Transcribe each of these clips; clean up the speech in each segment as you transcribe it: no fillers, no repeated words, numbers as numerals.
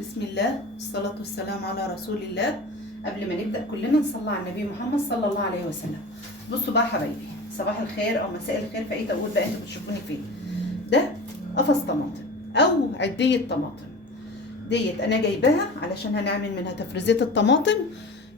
بسم الله والصلاة والسلام على رسول الله. قبل ما نبدأ كلنا نصلي على النبي محمد صلى الله عليه وسلم. بصوا بقى حبايبي، صباح الخير أو مساء الخير في أي توقيت بقى أنتوا بتشوفوني فين. ده قفص طماطم أو عدية طماطم ديت أنا جايباها علشان هنعمل منها تفريزات الطماطم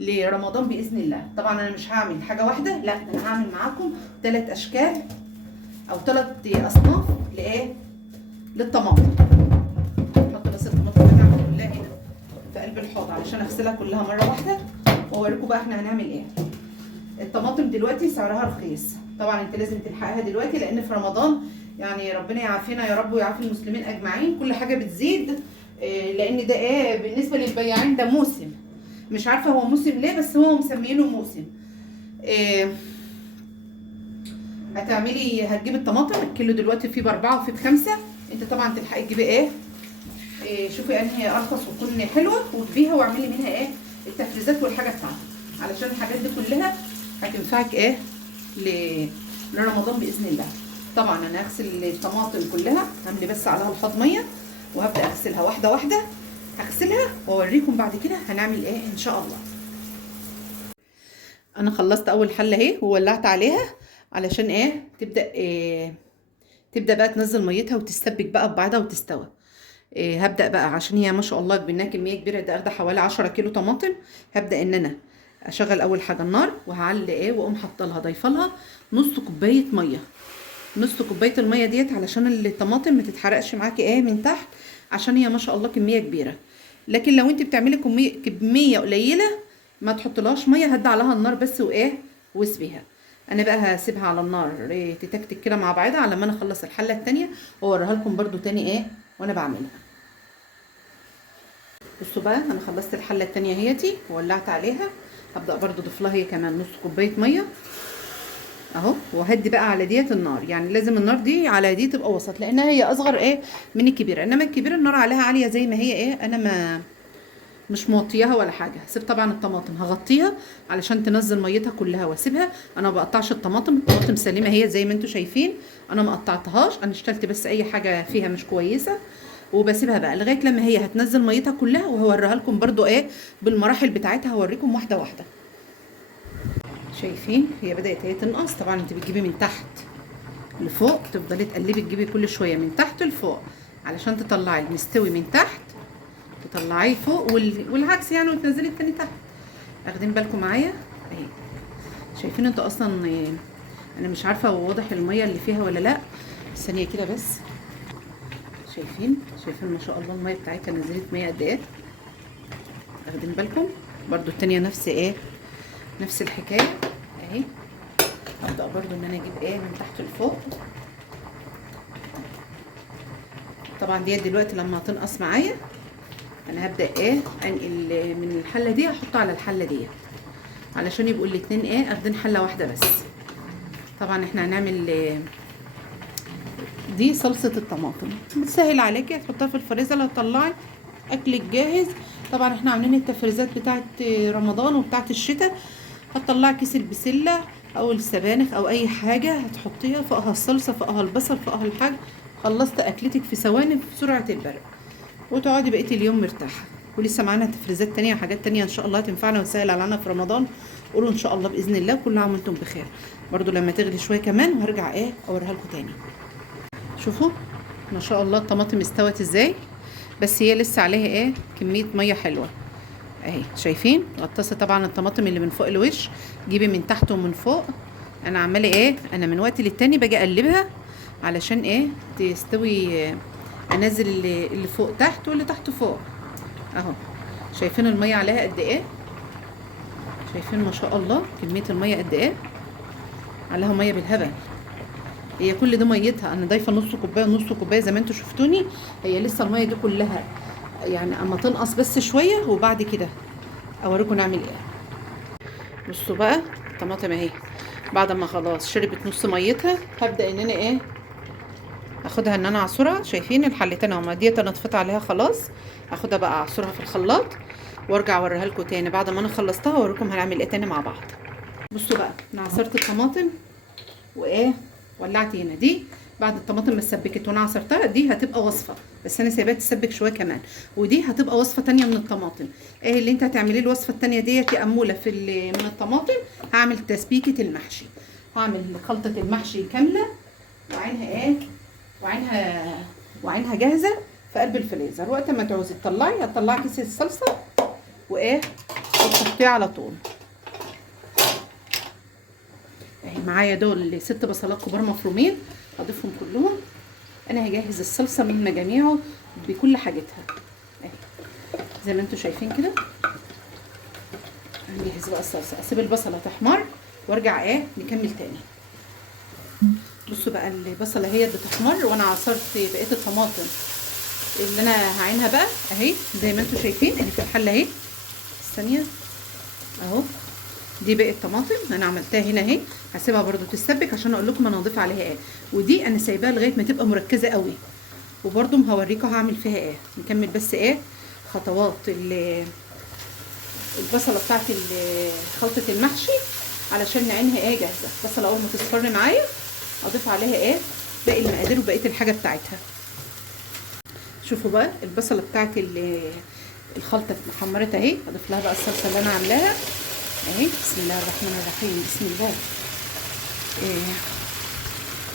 لرمضان بإذن الله. طبعا أنا مش هعمل حاجة واحدة، لا ده أنا هعمل معاكم 3 أشكال أو 3 أصناف للطماطم. نحط بس الطماطم بتاعتنا كلها هنا في قلب الحوض علشان اغسلها كلها مره واحده واوريكم بقى احنا هنعمل ايه. الطماطم دلوقتي سعرها رخيص، طبعا انت لازم تلحقها دلوقتي لان في رمضان يعني ربنا يعافينا يا رب ويعافي المسلمين اجمعين، كل حاجه بتزيد. لان ده بالنسبه للبياعين ده موسم، مش عارفه هو موسم ليه بس هو مسمينه موسم. هتجيب الطماطم الكيلو دلوقتي فيه ب4 وفيه ب5. انت طبعا تلحقي تجيبي شوفي انهي ارخص وتكون حلوه وتبيها واعملي منها التفريزات والحاجه بتاعتك، علشان الحاجات دي كلها هتنفعك لرمضان باذن الله. طبعا انا هغسل الطماطم كلها، هملي بس عليها الحوض ميه وهبدا اغسلها واحده واحده. هغسلها واوريكم بعد كده هنعمل ايه ان شاء الله. انا خلصت اول حله اهي وولعت عليها علشان تبدا بقى تنزل ميتها وتستبك بقى ببعضها وتستوى. هبدا بقى عشان هي ما شاء الله جبناها كميه كبيره، ده حوالي 10 كيلو طماطم. هبدا ان انا اشغل اول حاجه النار وهعلق واقوم حاطه لها ضايفه لها نص كوبايه ميه. نص كوبايه الميه ديت علشان الطماطم ما تتحرقش معاكي من تحت، عشان هي ما شاء الله كميه كبيره. لكن لو انت بتعملي كميه قليله ما تحطلهاش ميه، هدي عليها النار بس واسيبيها. انا بقى هسيبها على النار تتكتك كده مع بعضها على ما انا اخلص الحله الثانيه واوريها لكم برده تاني وانا بعملها. بصوا بقى انا خلصت الحله الثانيه اهيتي وولعت عليها. هبدا برده اضيف لها هي كمان نص كوبايه ميه اهو، وهدي بقى على ديت النار. يعني لازم النار دي على دي تبقى وسط لانها هي اصغر من الكبيره، انما الكبيره النار عليها عاليه زي ما هي انا ما مش موطياها ولا حاجه. هسيب طبعا الطماطم هغطيها علشان تنزل ميتها كلها واسيبها. انا ما بقطعش الطماطم سليمه هي زي ما انتم شايفين، انا ما قطعتهاش، انا اشتلت بس اي حاجه فيها مش كويسه وبسيبها بقى لغايه لما هي هتنزل ميتها كلها. وهوريها لكم برده بالمراحل بتاعتها، هوريكم واحده واحده. شايفين هي بدات تنقص. طبعا انت بتجيبي من تحت لفوق، تفضلي تقلبي تجيبي كل شويه من تحت لفوق علشان تطلعي المستوي من تحت تطلعيه فوق والعكس يعني، وتنزلي التاني تحت. واخدين بالكم معايا اهي. شايفين انتوا اصلا انا مش عارفه هو واضح الميه اللي فيها ولا لا، ثانيه كده بس. شايفين ما شاء الله الميه بتاعتها نزلت ميه قد ايه. واخدين بالكم برضو التانية نفس الحكايه اهي. هبدا برضو ان انا اجيب من تحت لفوق. طبعا ديت دلوقتي لما هتنقص معايا انا هبدا انقل من الحله دي احطها على الحله دي علشان يبقوا الاتنين اخدين حله واحده بس. طبعا احنا هنعمل دي صلصه الطماطم، بتسهل عليكي، هتحطها في الفريزر هتطلعي اكلك جاهز. طبعا احنا عاملين التفريزات بتاعه رمضان وبتاعه الشتاء. هتطلعي كيس البسله او السبانخ او اي حاجه هتحطيها فوقها الصلصه فوقها البصل فوقها الحاجه، خلصت اكلتك في ثواني في سرعه البرق وتقعدي بقيه اليوم مرتاحه. ولسه معانا تفريزات تانية وحاجات تانية ان شاء الله تنفعنا وتسهل علينا في رمضان. قولوا ان شاء الله باذن الله كل عام وانتم بخير. برضو لما تغلي شويه كمان وهرجع اوريها لكم تاني. شوفوا ما شاء الله الطماطم استوت ازاي، بس هي لسه عليها كميه ميه حلوه اهي. شايفين غطاسه طبعا الطماطم اللي من فوق الوش، جيبي من تحت ومن فوق. انا عماله انا من وقت للتاني باجي اقلبها علشان تستوي. انزل اللي فوق تحت واللي تحت فوق اهو. شايفين الميه عليها قد شايفين ما شاء الله كميه الميه قد عليها ميه بالهبل. هي كل ده ميتها انا ضايفه نص كوبايه ونص كوبايه زي ما انتم شفتوني. هي لسه الميه دي كلها يعني اما تنقص بس شويه وبعد كده اوريكم نعمل بصوا بقى الطماطم اهي بعد ما خلاص شربت نص ميتها هبدا ان انا اخدها ان انا اعصرها. شايفين الحلتين اهما ديت انا طفيت عليها خلاص. هاخدها بقى اعصرها في الخلاط وارجع اوريها لكم تاني بعد ما انا خلصتها واوريكم هنعمل تاني مع بعض. بصوا بقى انا عصرت الطماطم ولعت هنا. دي بعد الطماطم ما اتسبكت وانا عصرتها، دي هتبقى وصفه، بس انا سايباها تتسبك شويه كمان، ودي هتبقى وصفه تانية من الطماطم. ايه اللي انت هتعمليه الوصفه التانية ديت يا اموله من الطماطم؟ هعمل تسبيكه المحشي، هعمل خلطه المحشي كامله، وعينها ايه، وعينها وعينها جاهزه في قلب الفريزر. وقت ما تعوزي تطلعي، هتطلعي كيس الصلصه وايه، وتحطيه على طول. اهي معايا دول 6 بصلات كبار مفرومين، هضيفهم كلهم. انا هجهز الصلصه من مجاميعه بكل حاجتها اهي زي ما انتم شايفين كده. هنجهز بقى الصلصه، اسيب البصله تحمر وارجع ايه نكمل تاني. بصوا بقى البصله هي بتحمر، وانا عصرت بقيه الطماطم اللي انا هعينها بقى اهي زي ما انتم شايفين اللي في الحله اهي. الثانيه اهو، دي بقت طماطم انا عملتها هنا اهي، هسيبها برده تتسبك عشان اقول لكم انا هضيف عليها ايه. ودي انا سايباها لغايه ما تبقى مركزه قوي، وبرده هوريكم هعمل فيها ايه. نكمل بس ايه خطوات البصله بتاعت خلطه المحشي علشان نعينها ايه جاهزه. البصله اول ما تصفر معايا اضيف عليها ايه باقي المقادير وبقيه الحاجه بتاعتها. شوفوا بقى البصله بتاعت الخلطه اتحمرت اهي، اضيف لها بقى الصلصه اللي انا عاملاها اهي. بسم الله الرحمن الرحيم، بسم الله.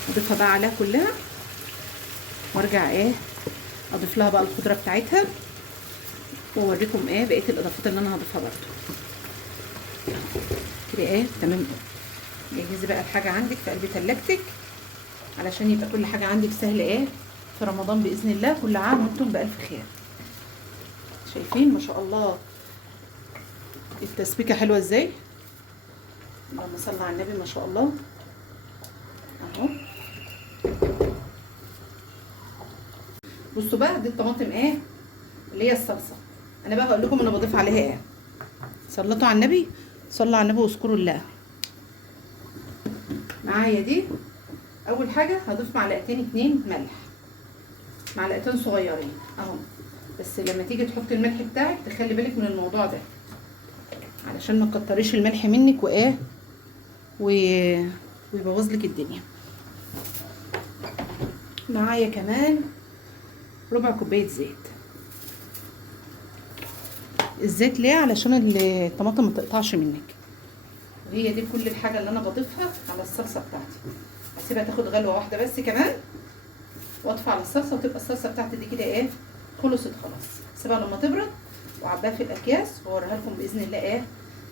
اضيفها بقى عليها كلها، وارجع ايه اضيف لها بقى الخضره بتاعتها، واوريكم ايه بقيه الاضافات اللي انا هضيفها برده كده ايه. تمام، جهزي بقى الحاجه عندك في قلب تلاجتك علشان يبقى كل حاجه عندك سهله ايه في رمضان باذن الله. كل عام وانتم بالف خير. شايفين ما شاء الله التسبيكه حلوه ازاي، اللهم صل على النبي، ما شاء الله اهو. بصوا بقى دي الطماطم ايه اللي هي الصلصه. انا بقى هقول لكم انا بضيف عليها ايه. صلوا على النبي، صلوا على النبي واذكروا الله. معايا دي اول حاجه هضيف معلقتين 2 ملح، معلقتين صغيرين اهو، بس لما تيجي تحطي الملح بتاعك تخلي بالك من الموضوع ده علشان ما تكتريش الملح منك وايه ويبوظ لك الدنيا. معايا كمان ربع كوبايه زيت. الزيت ليه؟ علشان الطماطم ما تقطعش منك. وهي دي كل الحاجه اللي انا بضيفها على الصلصه بتاعتي. هسيبها تاخد غلوه واحده بس كمان، واطفي على الصلصه، وتبقى الصلصه بتاعتي دي كده ايه خلصت خلاص. سيبها لما تبرد وعباها في الاكياس، واوريها لكم باذن الله ايه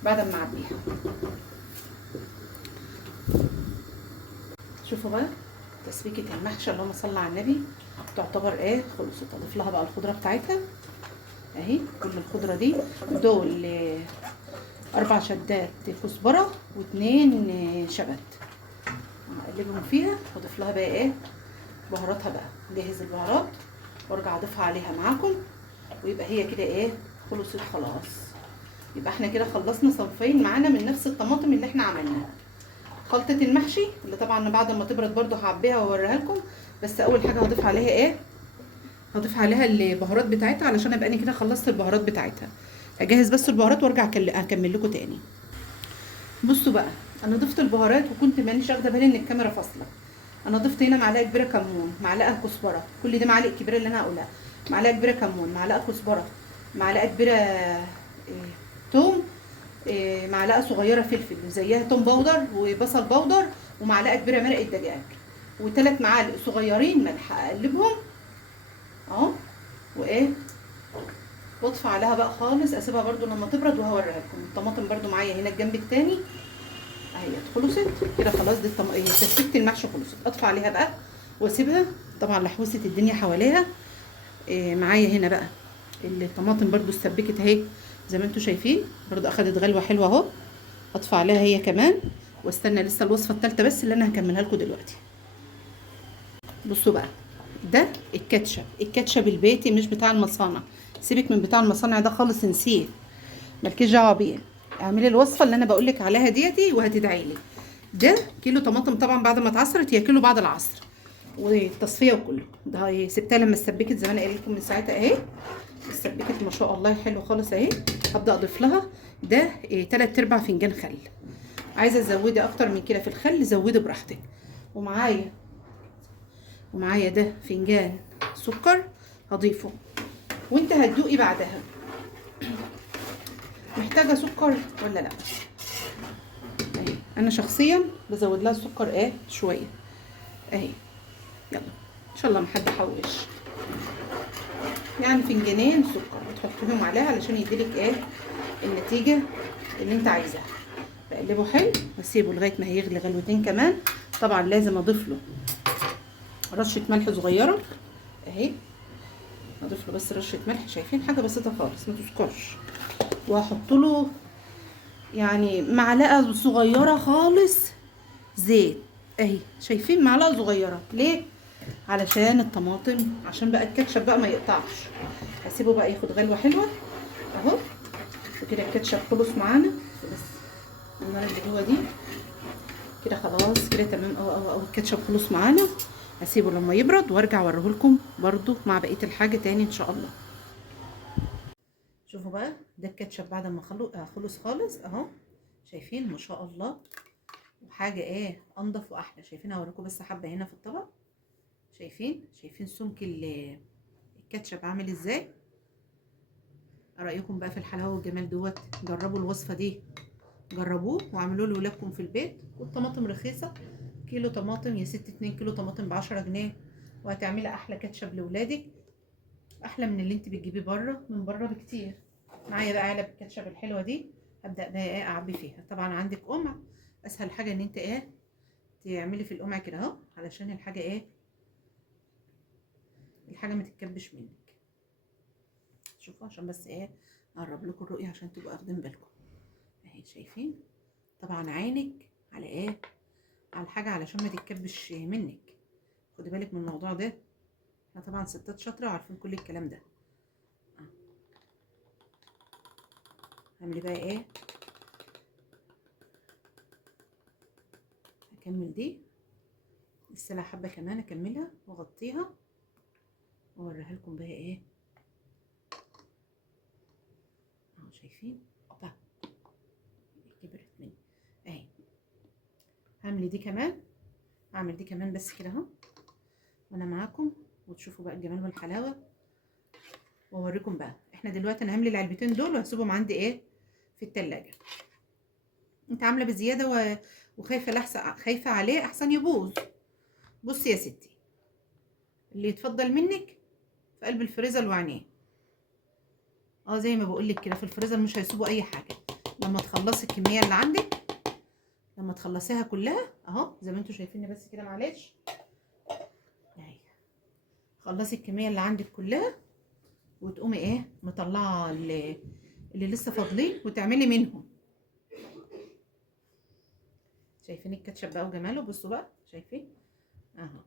بعد ما اعبيها. شوفوا بقى تسبيكه المحشي، اللهم صل على النبي، تعتبر ايه خلصت. اضيف لها بقى الخضره بتاعتها اهي. كل الخضره دي دول 4 شدات كزبره و2 شبت، اقلبهم فيها واضيف لها بقى ايه بهاراتها بقى. جهز البهارات وارجع اضيفها عليها معاكم، ويبقى هي كده ايه خلصت خلاص. يبقى احنا كده خلصنا صنفين معانا من نفس الطماطم اللي احنا عملناها. خلطه المحشي اللي طبعا بعد ما تبرد برده هعبيها واوريها لكم، بس اول حاجه هضيف عليها ايه، هضيف عليها البهارات بتاعتها علشان ابقى انا كده خلصت البهارات بتاعتها. هجهز بس البهارات وارجع اكمل لكم تاني. بصوا بقى انا ضفت البهارات وكنت مانيش واخده بالي ان الكاميرا فاصله. انا ضفت هنا معلقه كبيره كمون، معلقه كزبره، كل دي معالق كبيره اللي انا هقولها. معلقه كبيره كمون، معلقه كزبره، معلقه كبيره توم، معلقه صغيره فلفل وزيها توم باودر وبصل باودر، ومعلقه كبيره مرقه دجاج، و3 معالق صغيرين ملح. اقلبهم اهو وايه واطفي عليها بقى خالص، اسيبها برده لما تبرد وهوريها لكم. الطماطم برده معايا هنا الجنب التاني اهي خلصت كده خلاص. دي تسبيكه المحشي خلصت. اطفي عليها بقى واسيبها، طبعا لحوست الدنيا حواليها. معايا هنا بقى الطماطم برده اتسبكت اهي زي ما انتم شايفين، برده اخدت غلوه حلوه اهو. اطفي عليها هي كمان واستنى لسه الوصفه الثالثه بس اللي انا هكملها لكم دلوقتي. بصوا بقى ده الكاتشب البيتي مش بتاع المصانع. سيبك من بتاع المصانع ده خالص، انسيه مالكيش دعوه بيه. اعملي الوصفه اللي انا بقولك عليها ديتي وهتدعي لي. ده كيلو طماطم طبعا بعد ما اتعصرت، هي كيلو بعد العصر والتصفيه وكله. ده سبتها لما اتسبكت زي ما انا قايله لكم من ساعتها اهي. اتسبكت ما شاء الله حلو خالص اهي. هبدا اضيف لها ده 3/4 فنجان خل. عايزه تزودي اكتر من كده في الخل زودي براحتك. ومعايا ومعايا ده فنجان سكر هضيفه، وانت هتدوقي بعدها محتاجه سكر ولا لا. اهي انا شخصيا بزود لها السكر شويه اهي. يلا ان شاء الله ما حد يحوش، يعني فنجانين سكر وتحطيهم عليها علشان يديلك النتيجه اللي انت عايزاها. بقلبه حلو واسيبه لغايه ما هيغلي غلوتين كمان. طبعا لازم اضيف له رشه ملح صغيره اهي، اضيف له بس رشه ملح، شايفين حاجه بسيطه خالص ما تذكرش. وهحط له يعني معلقه صغيره خالص زيت اهي، شايفين معلقه صغيره ليه؟ علشان الطماطم، عشان بقى الكاتشب بقى ما يقطعش. هسيبه بقى ياخد غلوه حلوه اهو. وكده الكاتشب خلص معانا، بس النار اللي جوه دي كده خلاص كده تمام. او الكاتشب خلص معانا. هسيبه لما يبرد وارجع اوريه لكم برده مع بقيه الحاجه تاني ان شاء الله. شوفوا بقى ده الكاتشب بعد ما خلص خالص اهو، شايفين ما شاء الله. وحاجه انضف واحلى. شايفين هوريكم بس حبه هنا في الطبق، شايفين سمك الكاتشب عامل ازاي. رايكم بقى في الحلاوه والجمال دوت. جربوا الوصفه دي، جربوه واعملوه لاولادكم في البيت. والطماطم رخيصه، كيلو طماطم يا ست 2 كيلو طماطم ب10 جنيه، وهتعملي احلى كاتشب لاولادك، احلى من اللي انت بتجيبيه من بره بكتير. معايا بقى علب الكاتشب الحلوه دي، هبدا بقى اعبي فيها. طبعا عندك قمع، اسهل حاجه ان انت تعملي في القمع كده اهو، علشان الحاجه الحاجه ما تتكبش منك. شوفوا عشان بس اقرب لكم الرؤيه عشان تبقوا واخدين بالكم اهي. شايفين طبعا عينك على على الحاجه علشان ما تتكبش منك. خدي بالك من الموضوع ده، احنا طبعا ستات شاطره وعارفين كل الكلام ده. هعمل بقى هكمل دي لسه حبه كمان، اكملها واغطيها واوريها لكم بقى اهو. شايفين اوبا كبرت مني اهي. هعمل دي كمان بس كده اهو وانا معاكم، وتشوفوا بقى الجمال والحلاوه. واوريكم بقى احنا دلوقتي انا هعمل العلبتين دول وهسيبهم عندي في التلاجة. انت عامله بزياده وخايفه خايفه عليه احسن يبوظ. بصي يا ستي، اللي يتفضل منك في قلب الفريزر وعينيه زي ما بقول لك كده، في الفريزر مش هيسيبوا اي حاجه. لما تخلصي الكميه اللي عندك، لما تخلصيها كلها اهو زي ما انتم شايفيني بس كده، معلش اهي. خلصي الكميه اللي عندك كلها وتقومي مطلعه اللي لسه فاضلين وتعملي منهم. شايفين الكاتشب بقى وجماله؟ بصوا بقى شايفين اهو،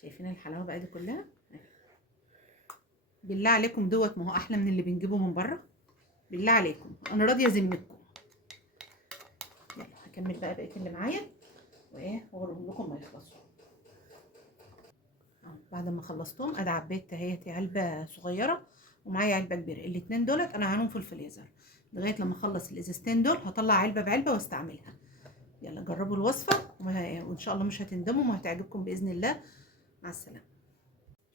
شايفين الحلاوه بقى دي كلها. بالله عليكم دوت، ما هو احلى من اللي بنجيبه من بره. بالله عليكم انا راضيه ذمتكم. يلا هكمل بقى بقيه اللي معايا واوريهم لكم ما يخلصوا. بعد ما خلصتهم ادي عبيت اهي علبه صغيره ومعايا علبه كبيره. الاتنين دولت انا هعينهم في الفريزر لغايه لما اخلص الازازتين دول، هطلع علبه بعلبه واستعملها. يلا جربوا الوصفه وان شاء الله مش هتندموا وهتعجبكم باذن الله. مع السلامه.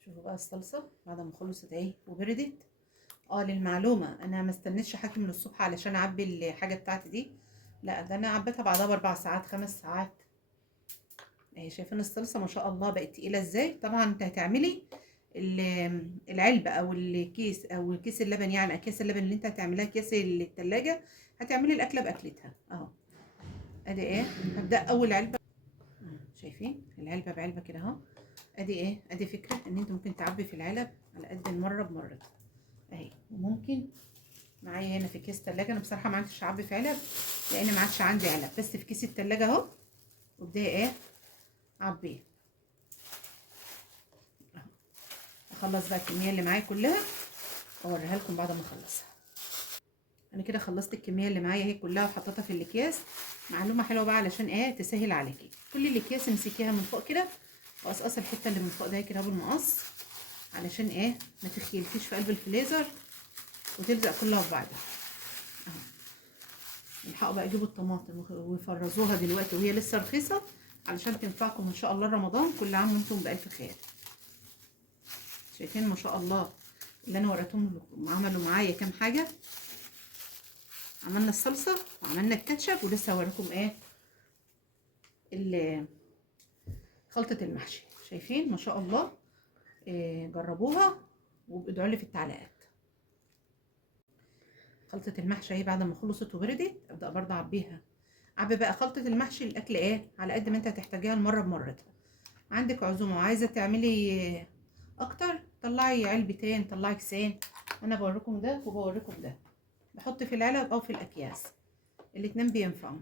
شوفوا بقى الصلصه بعد ما خلصت وبردت. للمعلومه انا ما استنيتش حاجه من الصبح علشان اعبي الحاجه بتاعتي دي، لا ده انا عبيتها بعدها ب4 ساعات 5 ساعات اهي. شايفين الصلصه ما شاء الله بقت تقيله ازاي. طبعا انت هتعملي العلبه او الكيس او كيس اللبن، يعني اكياس اللبن اللي انت هتعمليها كيس التلاجة، هتعملي الاكله باكلتها اهو. ادي هبدا اول علبه. شايفين العلبه بعلبه كده اهو. ادي فكره ان انت ممكن تعبي في العلب على قد المره بمرتها اهي. وممكن معايا هنا في كيس تلاجة، انا بصراحه ما عنديش اعبي في علب لان ما عادش عندي علب، بس في كيس التلاجة اهو. وابداي عبيه. اخلص بقى الكميه اللي معايا كلها اوريها لكم بعد ما اخلصها. انا كده خلصت الكميه اللي معايا اهي كلها وحطيتها في الاكياس. معلومه حلوه بقى علشان تسهل عليكي، كل الاكياس امسكيها من فوق كده وقصقصي الحته اللي من فوق ده كده بالمقص علشان ما تخيلكيش في قلب الفريزر وتلزق كلها في بعضها اهو. الحقوا بقى جيبوا الطماطم وفرزوها دلوقتي وهي لسه رخيصه علشان تنفعكم ان شاء الله رمضان. كل عام وانتم بألف خير. شايفين ما شاء الله اللي انا وريتهم لكم عملوا معايا كام حاجه. عملنا الصلصه وعملنا الكاتشب، ولسه هوريكم ايه خلطه المحشي. شايفين ما شاء الله. جربوها وادعوا لي في التعليقات. خلطه المحشي اهي بعد ما خلصت وبردت ابدا برضه اعبيها. عبي بقى خلطه المحشي الاكل ايه على قد ما انت هتحتاجيها المره بمرتها. عندك عزومه وعايزه تعملي اكتر، طلعي علبتين، طلعي كيسين. انا بوريكم ده وبوريكم ده. بحط في العلب او في الاكياس، الاتنين بينفعوا.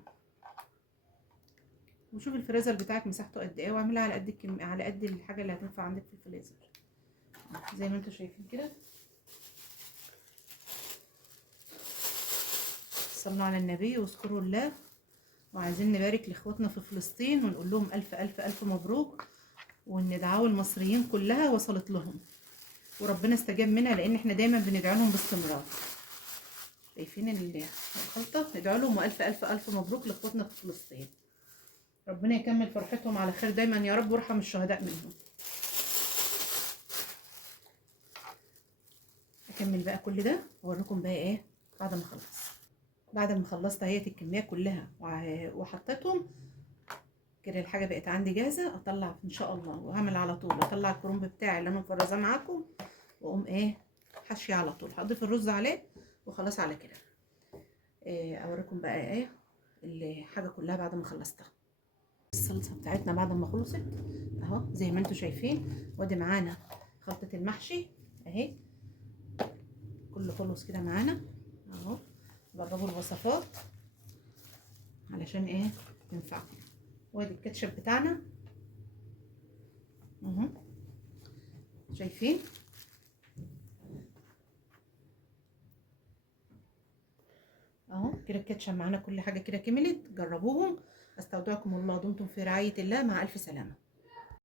وشوف الفريزر بتاعك مساحته قد ايه، واعملها على قد على قد الحاجه اللي هتنفع عندك في الفريزر زي ما انتم شايفين كده. صلوا على النبي واذكروا الله. وعايزين نبارك لاخواتنا في فلسطين ونقول لهم الف الف الف مبروك، وان دعاوى المصريين كلها وصلت لهم وربنا استجاب منها، لان احنا دايما بندعي لهم باستمرار. شايفين الخلطه؟ ندعي لهم والف الف الف مبروك لاخواتنا في فلسطين. ربنا يكمل فرحتهم على خير دايما يا رب، وارحم الشهداء منهم. اكمل بقى كل ده واوريكم بقى ايه بعد ما اخلص. بعد ما خلصت اهيت الكميه كلها وحطيتهم كده، الحاجه بقت عندي جاهزه. اطلع ان شاء الله وهعمل على طول. اطلع الكرنب بتاعي اللي انا مفرزاه معاكم، واقوم ايه حشيه على طول. هضيف الرز عليه وخلاص على كده. اوريكم بقى ايه الحاجه كلها بعد ما خلصتها. الصلصه بتاعتنا بعد ما خلصت اهو زي ما انتم شايفين. وادي معانا خلطه المحشي اهي، كله خلص كده معانا اهو. جربوا الوصفات علشان ايه تنفعكم. وادي الكاتشب بتاعنا اهو شايفين اهو كده. الكاتشب معانا كل حاجه كده كملت. جربوهم. استودعكم الله، دمتم في رعايه الله، مع الف سلامه.